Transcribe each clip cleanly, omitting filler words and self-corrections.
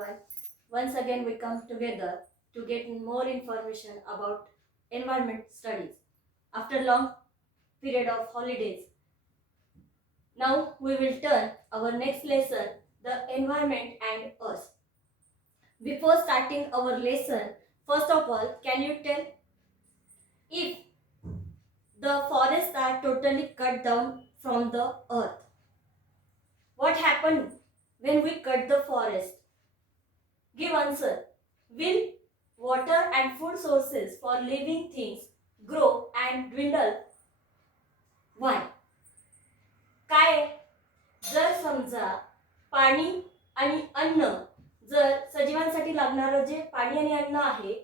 everyone. Once again, we come together to get more information about environment studies after long period of holidays. Now we will turn our next lesson, the environment and us. Before starting our lesson, first of all, can you tell if the forests are totally cut down from the earth? What happened when we cut the forest? Give answer. Will water and food sources for living things grow and dwindle? Why? काय आहे? जर समजा पाणी आणि अन्न, जर सजीवांसाठी लागणारं जे पाणी आणि अन्न आहे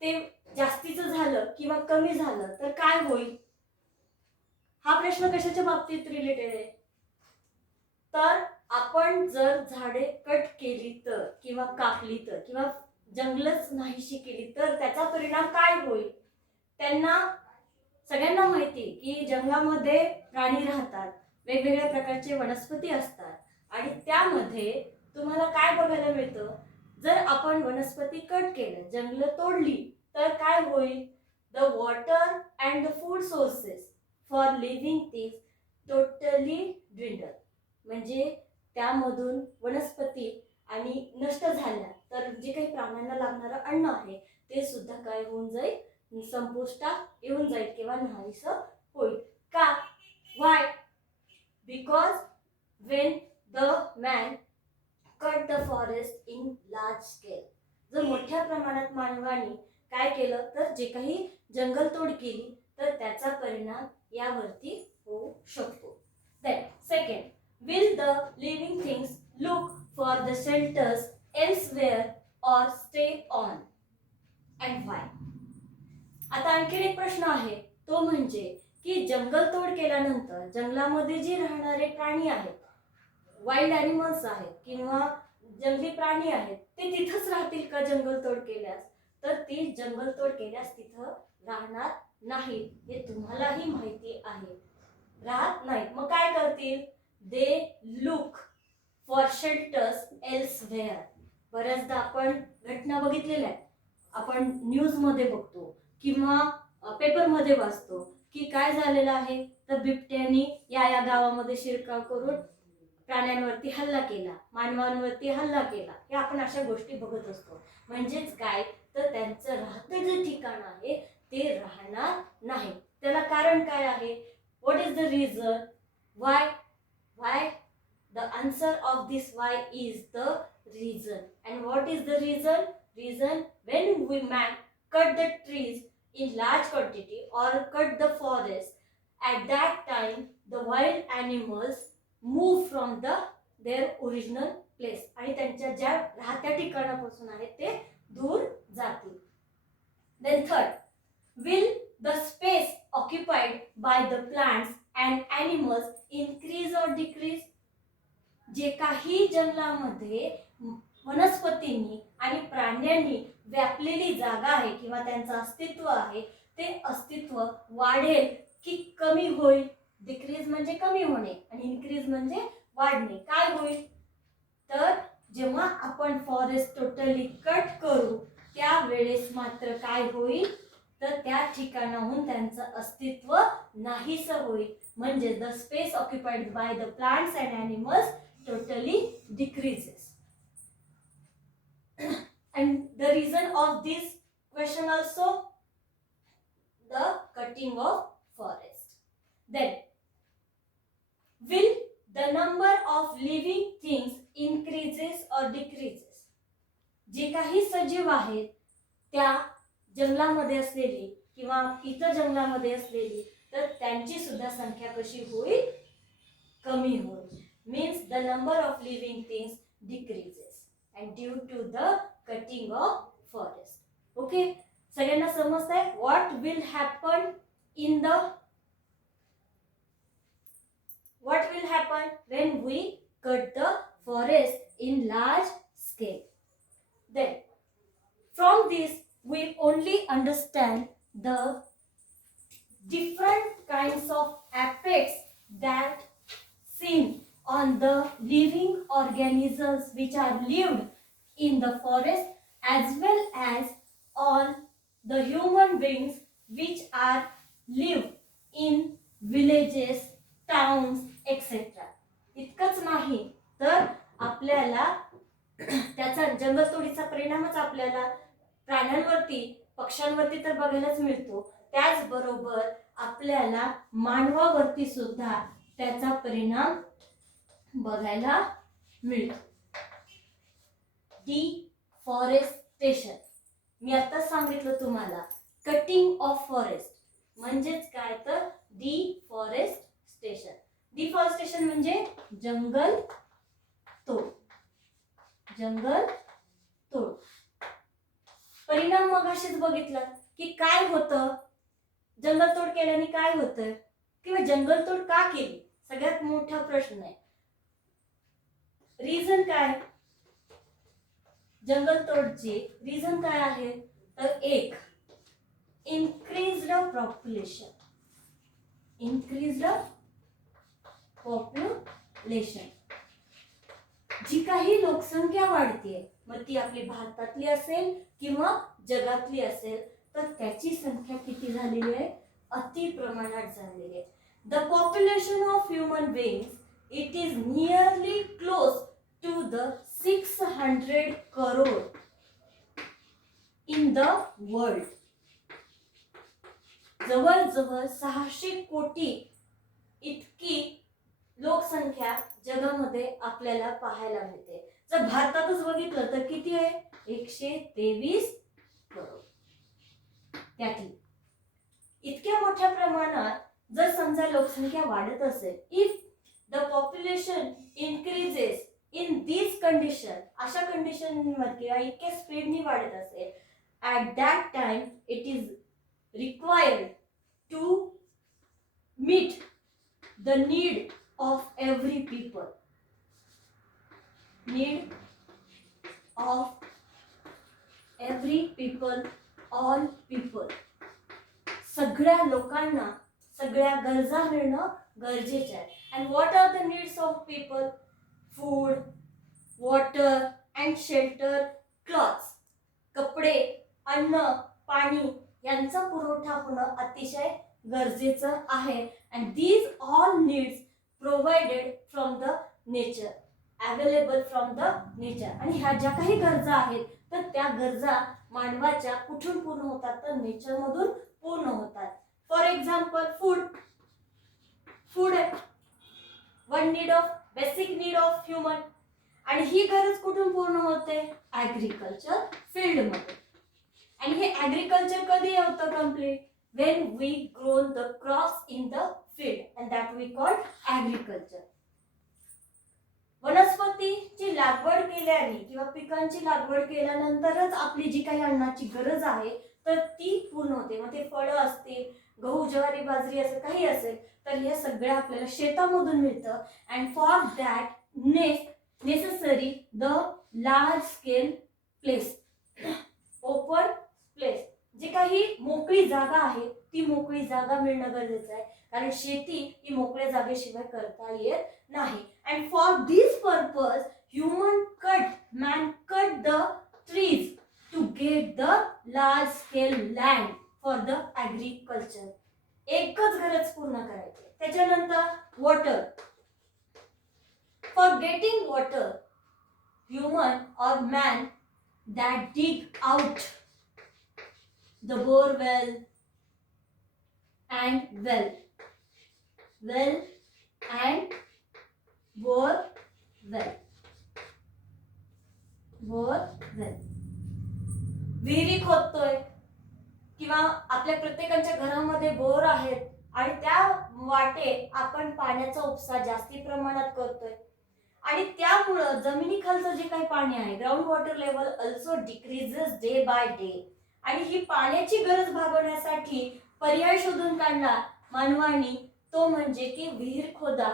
ते जास्तीचं झालं किंवा कमी झालं तर काय होईल? हा प्रश्न कशाच्या बाबतीत रिलेटेड आहे? तर आपण जर झाडे कट केली तर किंवा कापली तर किंवा जंगलच नाहीशी केली तर त्याचा परिणाम काय होईल? त्यांना सगळ्यांना माहिती की जंगलामध्ये प्राणी राहतात, वेगवेगळ्या प्रकारचे वनस्पती असतात आणि त्यामध्ये तुम्हाला काय बघायला मिळतं? जर आपण वनस्पती कट केलं, जंगलं तोडली तर काय होईल? The water and the food sources for living things totally dwindle. म्हणजे त्यामधून वनस्पती आणि नष्ट झाल्या तर जे काही प्राण्यांना लागणारं अन्न आहे ते सुद्धा काय होऊन जाईल? संपुष्टात येऊन जाईल किंवा नाहीसं होईल. का? Y? Because Wien the man cut the forest in large scale. जर मोठ्या प्रमाणात मानवाने काय केलं तर जे काही जंगलतोड केली तर त्याचा परिणाम यावरती होऊ शकतो. Then second, will the living things look for the shelters elsewhere or stay on and why? आता आणखीन एक प्रश्न आहे, तो म्हणजे की जंगलतोड केल्यानंतर जंगलामध्ये जे राहणारे प्राणी आहेत, वाईल्ड ॲनिमल्स आहेत किंवा जंगली प्राणी आहेत, ते तिथंच राहतील का जंगलतोड केल्यास? तर ती जंगलतोड केल्यास तिथं राहणार नाहीत, हे तुम्हालाही माहिती आहे. राहत नाहीत. मग काय करतील? They look for shelters elsewhere. बऱ्याचदा आपण घटना बघितलेल्या आहेत, आपण न्यूजमध्ये बघतो किंवा पेपरमध्ये वाचतो की काय झालेलं आहे, तर बिबट्यानी या गावामध्ये शिरकाव करून प्राण्यांवरती हल्ला केला, मानवांवरती हल्ला केला. हे आपण अशा गोष्टी बघत असतो. म्हणजेच काय, तर त्यांचं राहतं जे ठिकाण आहे ते राहणार नाही. त्याला कारण काय आहे? What is the reason? Y? Why? The answer of this why is the reason. And what is the reason? Reason, when we man cut the trees in large quantity or cut the forest, at that time the wild animals move from their original place. आणि त्यांच्या ज्या राहत्या ठिकाणापासून आहेत ते दूर जातील. Then third, will the space occupied by the plants and animals increase or decrease? जे काही जंगलामध्ये वनस्पतींनी आणि प्राण्यांनी व्यापलेली जागा आहे किंवा त्यांचं अस्तित्व आहे ते अस्तित्व वाढेल की कमी होईल? डिक्रीज म्हणजे कमी होणे आणि इन्क्रीज म्हणजे वाढणे. काय होईल? तर जेव्हा आपण फॉरेस्ट टोटली कट करू त्यावेळेस मात्र काय होईल, तर त्या ठिकाणाहून त्यांचं अस्तित्व नाहीसं होईल. म्हणजे the space occupied by the plants and animals totally decreases. And the reason of this question also, the cutting of forest. Then will the number of living things increases or decreases? जे काही सजीव आहेत त्या जंगलामध्ये असलेली किंवा इतर जंगलामध्ये असलेली तर त्यांची सुद्धा संख्या कशी होईल? कमी होईल. Means the number of living things decreases and due to the cutting of forest. Okay, सगळ्यांना समजतंय? What will happen in the what will happen when we cut the forest in large scale? Then from this we only understand the different kinds of effects that seen on the living organisms which are lived in the forest as well as on the human beings which are live in villages, towns, etc. इतकंच नाही तर आपल्याला त्याचा जंगलतोडीचा परिणामच आपल्याला प्राण्यांवरती, पक्ष्यांवरती तर बघायलाच मिळतो, त्याचबरोबर आपल्याला मानवावरती सुद्धा त्याचा परिणाम बघायला मिळतो. डिफॉरेस्टेशन मी आता सांगितलं तुम्हाला, कटिंग ऑफ फॉरेस्ट म्हणजेच काय तर डिफॉरेस्टेशन. डिफॉरेस्टेशन म्हणजे जंगल तोड. जंगल तोड परिणाम मगाशीच बघितला की काय होतं, जंगलतोड केल्याने काय होतं किंवा जंगलतोड का केली, सगळ्यात मोठा प्रश्न आहे. रिझन काय, जंगलतोडची रिझन काय आहे तर एक इन्क्रीज्ड पॉप्युलेशन. इन्क्रीज्ड पॉप्युलेशन जी काही लोकसंख्या वाढते, मग ती आपली भारतातली असेल किंवा जगातली असेल, तर त्याची संख्या किती झालेली आहे, अति प्रमाणात झालेली आहे. The population of human beings it is nearly close to the 600 crore in the world. जवळजवळ 600 कोटी इतकी लोकसंख्या जगामध्ये आपल्याला पाहायला मिळते. जर भारतातच बघितलं तर किती आहे, 123 करोड. त्यातील इतक्या मोठ्या प्रमाणात जर समजा लोकसंख्या वाढत असेल, if the population increases in this condition, अशा कंडिशन मध्ये इतक्या स्पीडनी वाढत असेल, at that time it is required to meet the need of every people. Need of every people, all people. सगळ्या लोकांना सगळ्या गरजा मिळणं गरजेचे आहे. And what are the needs of people? Food, water and shelter, clothes. कपडे, अन्न, पाणी यांचा पुरवठा होणं अतिशय गरजेचं आहे. And these all needs provided from the nature, available from the nature. आणि ह्या ज्या काही गरजा आहेत तर त्या गरजा मानवाच्या कुठून पूर्ण होतात तर नेचर मधून पूर्ण होतात. फॉर एक्झाम्पल फूड आहे one need of basic need of human, आणि ही गरज कुठून पूर्ण होते, ऍग्रिकल्चर फील्ड मध्ये. आणि हे ऍग्रिकल्चर कधी होतं complete, when we grow the crops in the field and that we call agriculture. वनस्पतीची लागवड केल्याने किंवा पिकांची लागवड केल्यानंतरच आपली जी काही अन्नाची गरज आहे तर ती पूर्ण होते. मग ते फळं असतील, गहू, ज्वारी, बाजरी असं काही असेल तर हे सगळं आपल्याला शेतामधून मिळतं. And for that necessary the large scale place, open place, जी काही मोकळी जागा आहे ती मोकळी जागा मिळणं गरजेचं आहे, कारण शेती ही मोकळ्या जागेशिवाय करता येत नाही. And for this purpose man cut the trees to get the large scale land for the agriculture. एकच गरज पूर्ण करायची. त्याच्यानंतर water. For getting water human or man that dig out the borewell and well and borewell. विहिरी खोदतोय किंवा आपल्या प्रत्येकाच्या घरामध्ये बोर आहेत आणि त्या वाटे आपण पाण्याचा उपसा जास्ती प्रमाणात करतोय आणि त्यामुळं जमिनीखालचं जे काही पाणी आहे, ground water level also decreases day by day. आणि ही पाण्याची गरज भागवण्यासाठी पर्याय शोधून काढला मानवाने, तो म्हणजे की विहीर खोदा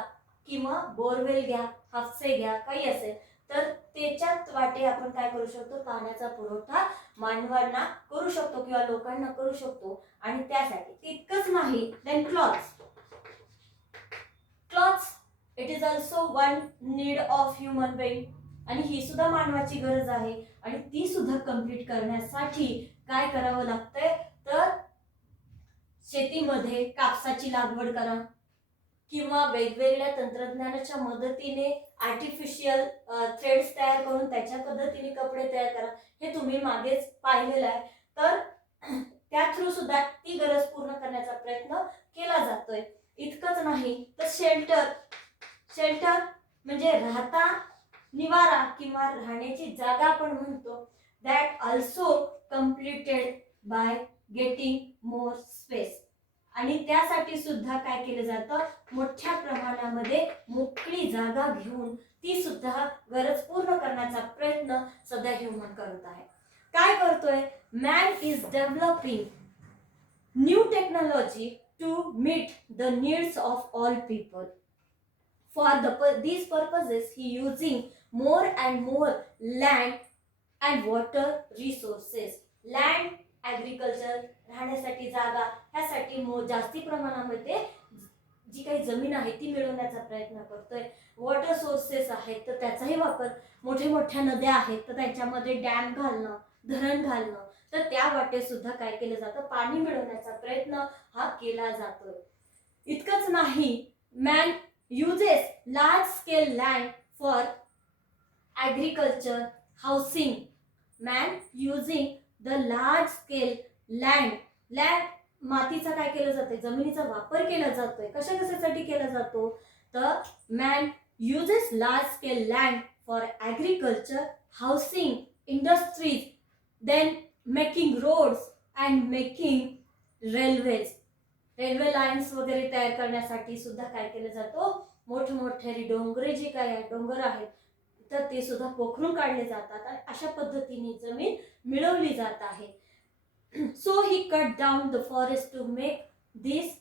किंवा बोरवेल घ्या, हापसे घ्या, काही असेल तर त्याच्यात वाटे आपण काय करू शकतो, पाण्याचा पुरवठा मानवांना करू शकतो किंवा लोकांना करू शकतो. आणि त्यासाठी इतकंच नाही, then clothes. It is also one need of human being. आणि ही सुद्धा मानवाची गरज आहे आणि ती सुद्धा कंप्लीट करण्यासाठी काय करावं लागतंय तर शेतीमध्ये कापसाची लागवड करा किंवा वेगवेगळ्या तंत्रज्ञानाच्या मदतीने आर्टिफिशियल थ्रेड्स तयार करून त्याच्या पद्धतीने कपडे तयार करा. हे तुम्ही मागेच पाहिलेलं आहे. तर त्या थ्रू सुद्धा ती गरज पूर्ण करण्याचा प्रयत्न केला जातोय. इतकंच नाही तर शेल्टर म्हणजे राहता निवारा किंवा राहण्याची जागा आपण म्हणतो. That also completed by getting more space. आणि त्यासाठी सुद्धा काय केलं जातं मोठ्या प्रमाणामध्ये मोकळी जागा घेऊन ती सुद्धा गरज पूर्ण करण्याचा प्रयत्न सध्या ह्युमन करत आहे. काय करतोय man is developing new technology to meet the needs of all people. For these purposes, he using more and more land and water resources. Land, agriculture, राहण्यासाठी जागा ह्यासाठी जास्ती प्रमाणामध्ये जी काही जमीन आहे ती मिळवण्याचा प्रयत्न करतोय. वॉटर सोर्सेस आहेत तर त्याचाही वापर, मोठे मोठ्या नद्या आहेत तर त्यांच्यामध्ये डॅम घालणं, धरण घालणं, तर त्या वाटे सुद्धा काय केलं जातं पाणी मिळवण्याचा प्रयत्न हा केला जातोय. इतकंच नाही man uses large scale land for agriculture, housing. Man using the large scale land मातीचा काय केलं जाते जमिनीचा वापर केला जातोय. कशासाठी केला जातो तर man uses large scale land for agriculture, housing, industries, then making roads and making railways. Railway lines वगैरे तयार करण्यासाठी सुद्धा काय केलं जातो मोठमोठे डोंगरे जे काय डोंगर आहेत तर ते सुद्धा पोखरून काढले जातात आणि अशा पद्धतीने जमीन मिळवली जात आहे. So he cut down the forest to make this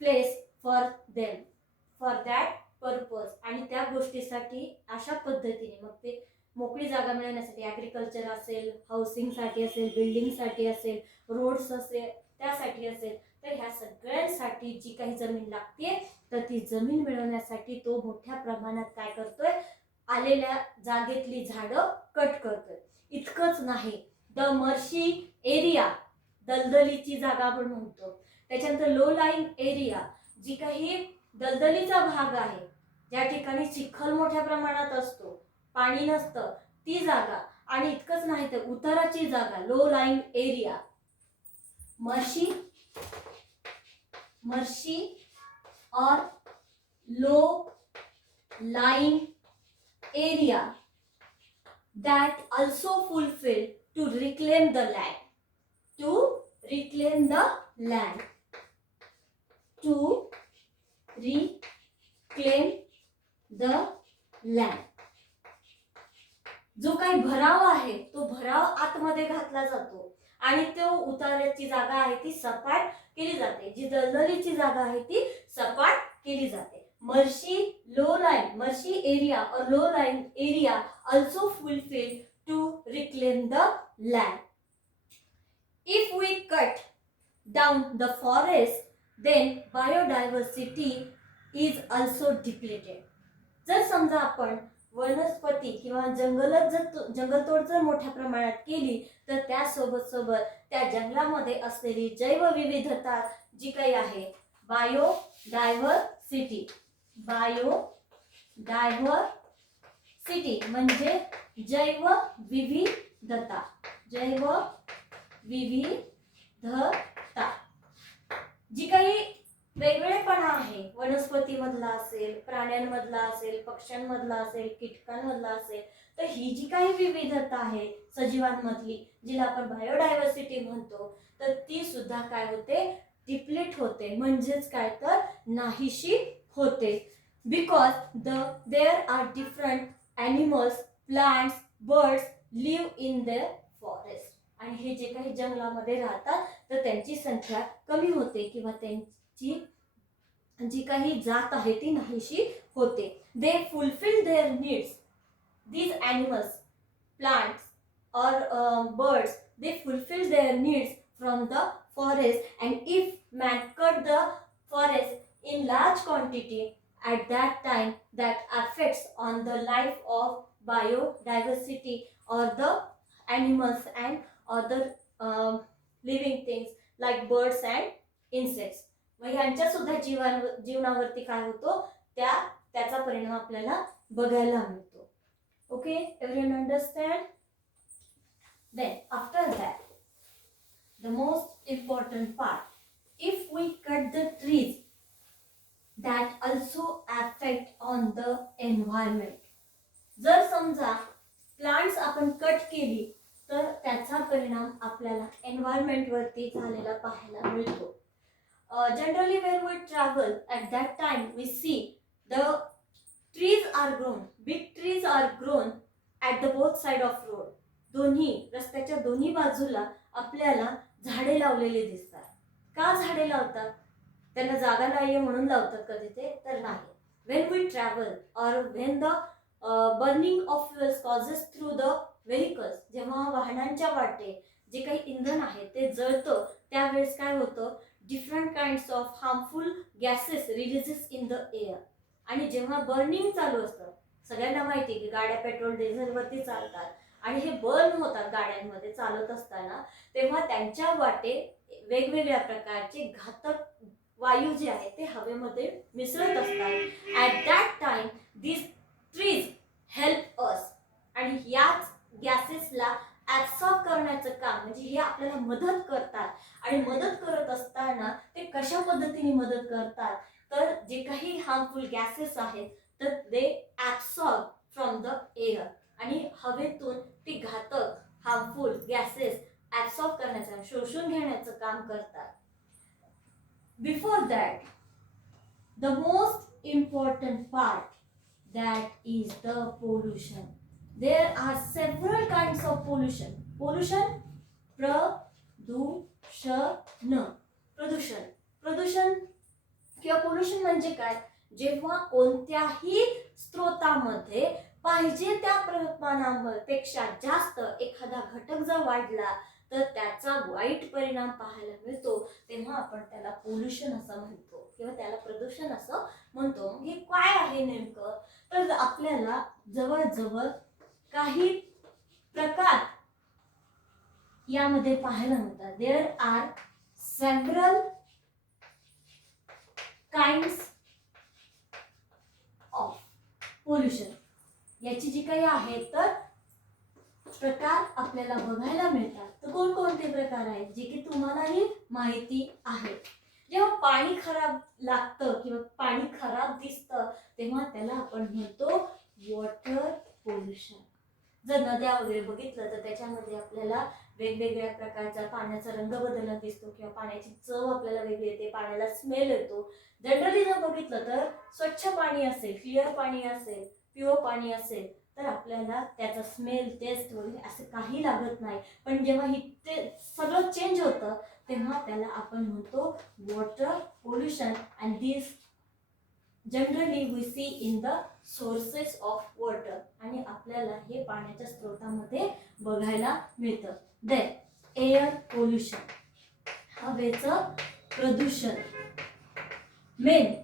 place for them for that purpose. आणि त्या गोष्टीसाठी अशा पद्धतीने मग ते मोकळी जागा मिळवण्यासाठी ॲग्रिकल्चर असेल, हाऊसिंगसाठी असेल, बिल्डिंगसाठी असेल, रोड्स असेल, त्यासाठी असेल, तर ह्या सगळ्यांसाठी जी काही जमीन लागते तर ती जमीन मिळवण्यासाठी तो मोठ्या प्रमाणात काय करतोय आलेल्या जागेतली झाडं कट करतोय. इतकंच नाही द मर्शी एरिया, दलदलीची जागा आपण म्हणतो, त्याच्यानंतर लो लाईन एरिया, जी काही दलदलीचा भाग आहे ज्या ठिकाणी चिखल मोठ्या प्रमाणात असतो, पाणी नसतं, ती जागा. आणि इतकंच नाही तर उताराची जागा low lying area, marshy or low lying area that also fulfill to reclaim the land, to reclaim the land, to reclaim the land. जो काही भराव आहे तो भराव आतमध्ये घातला जातो आणि तो उताराची जागा आहे ती सपाट केली जाते, जी दलदलीची जागा आहे ती सपाट केली जाते. मर्शी एरिया और low line area also fulfill to reclaim the land. If we cut down the forest, then biodiversity is also depleted. जर समजा आपण वनस्पती किंवा जंगलतोड जर मोठ्या प्रमाणात केली तर त्यासोबत त्या जंगलामध्ये असलेली जैवविविधता जी काही आहे बायोडायव्हर्सिटी म्हणजे जैवविविधता जी काही वेगवेगळेपणा आहे वनस्पतीमधला असेल, प्राण्यांमधला असेल, पक्ष्यांमधला असेल, कीटकांमधला असेल, तर ही जी काही विविधता आहे सजीवांमधली जिला आपण बायोडायव्हर्सिटी म्हणतो तर ती सुद्धा काय होते डिप्लीट होते, म्हणजेच काय तर नाहीशी होते. Because there are different animals, plants, birds live in the forest. आणि हे जे काही जंगलामध्ये राहतात तर त्यांची संख्या कमी होते किंवा त्यांची जी काही जात आहे ती नाहीशी होते. They fulfil their needs. These animals, plants or birds, they fulfill their needs from the forest, and if man cut the forest in large quantity at that time, that affects on the life of biodiversity. animals and other living things like birds and insects. मग ह्यांच्या सुद्धा जीवनावरती काय होतो, त्याचा परिणाम आपल्याला बघायला मिळतो. Okay, everyone understand? Then after that, the most important part, if we cut the trees, that also affect on the environment. जर समजा प्लांट्स आपण कट केली तर त्याचा परिणाम आपल्याला एन्व्हायरमेंट वरती झालेला पाहायला मिळतो. Generally when we travel at that time we see the trees are grown, big trees are grown at the both side of road. दोन्ही रस्त्याच्या दोन्ही बाजूला आपल्याला झाडे लावलेले दिसतात. का झाडे लावतात? त्यांना जागा नाहीये म्हणून लावतात का तिथे? तर नाही. when we travel or when the burning of fuels causes through the vehicles, जेव्हा वाहनांच्या वाटे जे काही इंधन आहे ते जळतं त्यावेळेस काय होतं, different kinds of harmful gases releases in the air. आणि जेव्हा बर्निंग चालू असतं, सगळ्यांना माहिती आहे की गाड्या पेट्रोल डिझेलवरती चालतात आणि हे बर्न होतात गाड्यांमध्ये चालत असताना, तेव्हा त्यांच्या वाटे वेगवेगळ्या प्रकारचे घातक वायू जे आहेत ते हवेमध्ये मिसळत असतात. At that time this trees help us, आणि याच गॅसेसला ॲब्सॉर्ब करण्याचं काम, म्हणजे हे आपल्याला मदत करतात. आणि मदत करत असताना ते कशा पद्धतीने मदत करतात, तर जे काही हार्मफुल गॅसेस आहेत तर दे ॲब्सॉर्ब फ्रॉम द एअर, आणि हवेतून ती घातक हार्मफुल गॅसेस ॲब्सॉर्ब करण्याचं, शोषून घेण्याचं काम करतात. Before that, the most important part, that is the pollution. There are several kinds of pollution. Pollution, प्रदूषण किंवा पोल्युशन म्हणजे काय? जेव्हा कोणत्याही स्त्रोतामध्ये पाहिजे त्या प्रमाणापेक्षा जास्त एखादा घटक जर वाढला तर त्याचा वाईट परिणाम पाहायला मिळतो, तेव्हा आपण त्याला पोल्युशन असं म्हणतो किंवा त्याला प्रदूषण असं म्हणतो. हे काय आहे नेमकं? तर आपल्याला जवळजवळ काही प्रकार यामध्ये पाहायला मिळतात. There are several kinds of pollution. याची जी काही आहे तर प्रकार आपल्याला बघायला मिळतात. तर कोणकोणते प्रकार आहेत जे की तुम्हालाही माहिती आहे? जेव्हा पाणी खराब लागतं किंवा पाणी खराब दिसतं तेव्हा त्याला आपण म्हणतो वॉटर पोल्युशन. जर नद्या वगैरे बघितलं तर त्याच्यामध्ये आपल्याला वेगवेगळ्या प्रकारचा पाण्याचा रंग बदलला दिसतो किंवा पाण्याची चव आपल्याला वेगळी येते, पाण्याला स्मेल येतो. जनरली जर बघितलं तर स्वच्छ पाणी असेल, क्लिअर पाणी असेल, प्युअर पाणी असेल तर आपल्याला त्याचा स्मेल, टेस्ट वगैरे असं काही लागत नाही. पण जेव्हा ते सगळं चेंज होतं तेव्हा त्याला आपण म्हणतो water pollution. And this generally we see in the sources of water, आणि आपल्याला हे पाण्याच्या स्रोतामध्ये बघायला मिळतं. देन एअर पोल्युशन, हवेचं प्रदूषण. मेन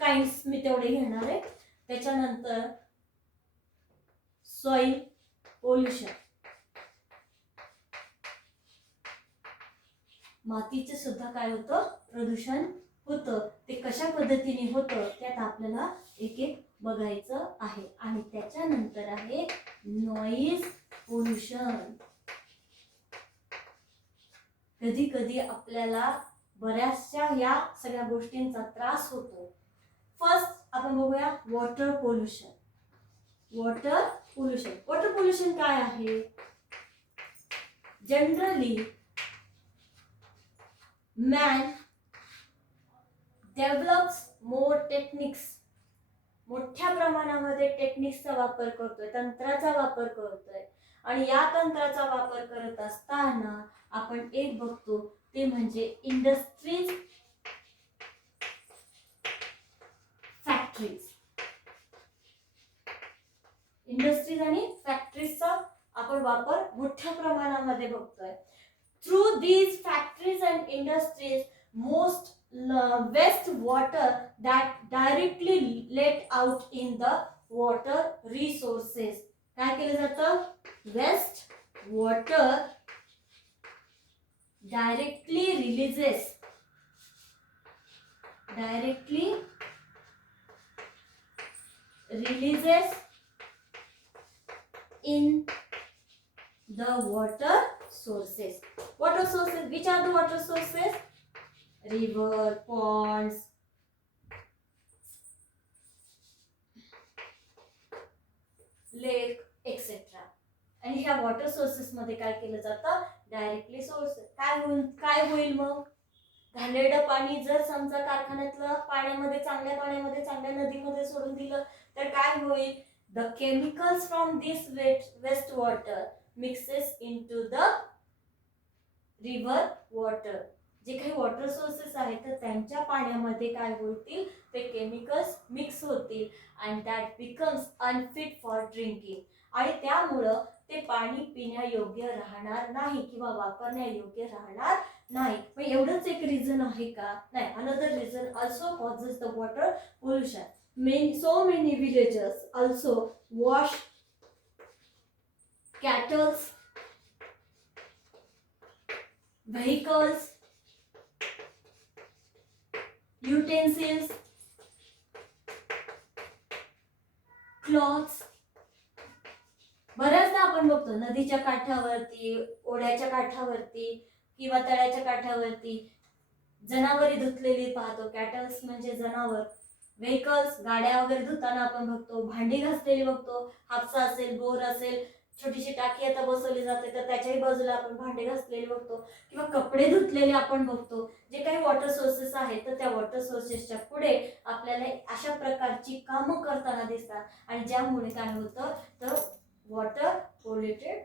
काइंड्स मी तेवढे घेणार आहे. त्याच्यानंतर सॉइल पोल्युशन, मातीचे सुद्धा काय होतं, प्रदूषण होतं. ते कशा पद्धतीने होतं त्यात आपल्याला एक एक बघायचं आहे. आणि त्याच्यानंतर आहे नॉईज पोल्युशन. कधी कधी आपल्याला बऱ्याचशा या सगळ्या गोष्टींचा त्रास होतो. फर्स्ट आपण बघूया वॉटर पोल्युशन. वॉटर पोल्युशन काय आहे? जनरली मॅन डेव्हलप्स मोर टेक्निक्स, मोठ्या प्रमाणामध्ये टेक्निक्सचा वापर करतोय, तंत्राचा वापर करतोय. आणि या तंत्राचा वापर करत असताना आपण एक बघतो ते म्हणजे इंडस्ट्रीज, फॅक्टरीज. इंडस्ट्रीज आणि फॅक्टरीजचा आपण वापर मोठ्या प्रमाणामध्ये बघतोय. Through these factories and industries most waste water that directly let out in the water resources. काय केलं जातं? Waste water directly releases in the water sources. Water sources, which are the water sources? River, ponds, lake etcetera. आणि ह्या water sources मध्ये काय केलं जातं? Directly source. काय होईल मग? घाणेरडं पाणी जर समजा कारखान्यातलं पाण्यामध्ये, चांगल्या पाण्यामध्ये, चांगल्या नदीमध्ये सोडून दिलं तर काय होईल? The chemicals from this waste water mixes into the river water. जे काही वॉटर सोर्सेस आहेत तर त्यांच्या पाण्यामध्ये काय होतील? ते केमिकल्स मिक्स होतील and that becomes unfit for drinking. आणि त्यामुळं ते पाणी पिण्यायोग्य राहणार नाही किंवा वापरण्यायोग्य राहणार नाही. मग एवढंच एक रिझन आहे का? नाही. Another reason also causes the water pollution. So many villagers also wash cattle, vehicles, utensils, clothes. बऱ्याचदा आपण बघतो नदीच्या काठावरती, ओढ्याच्या काठावरती किंवा तळ्याच्या काठावरती जनावरे धुतलेली पाहतो. कॅटल्स म्हणजे जनावर. व्हेकल्स, गाड्या वगैरे धुताना आपण बघतो. भांडी घासलेली बघतो. हापसा असेल, बोर असेल, छोटीशी टाकी आता बसवली जाते तर त्याच्याही बाजूला आपण भांडे घासलेले बघतो. किंवा कपडे धुतलेले आपण बघतो. जे काही वॉटर सोर्सेस आहेत तर त्या वॉटर सोर्सेसच्या पुढे आपल्याला अशा प्रकारची कामं करताना दिसतात आणि ज्यामुळे काय होतं तर वॉटर पोल्युटेड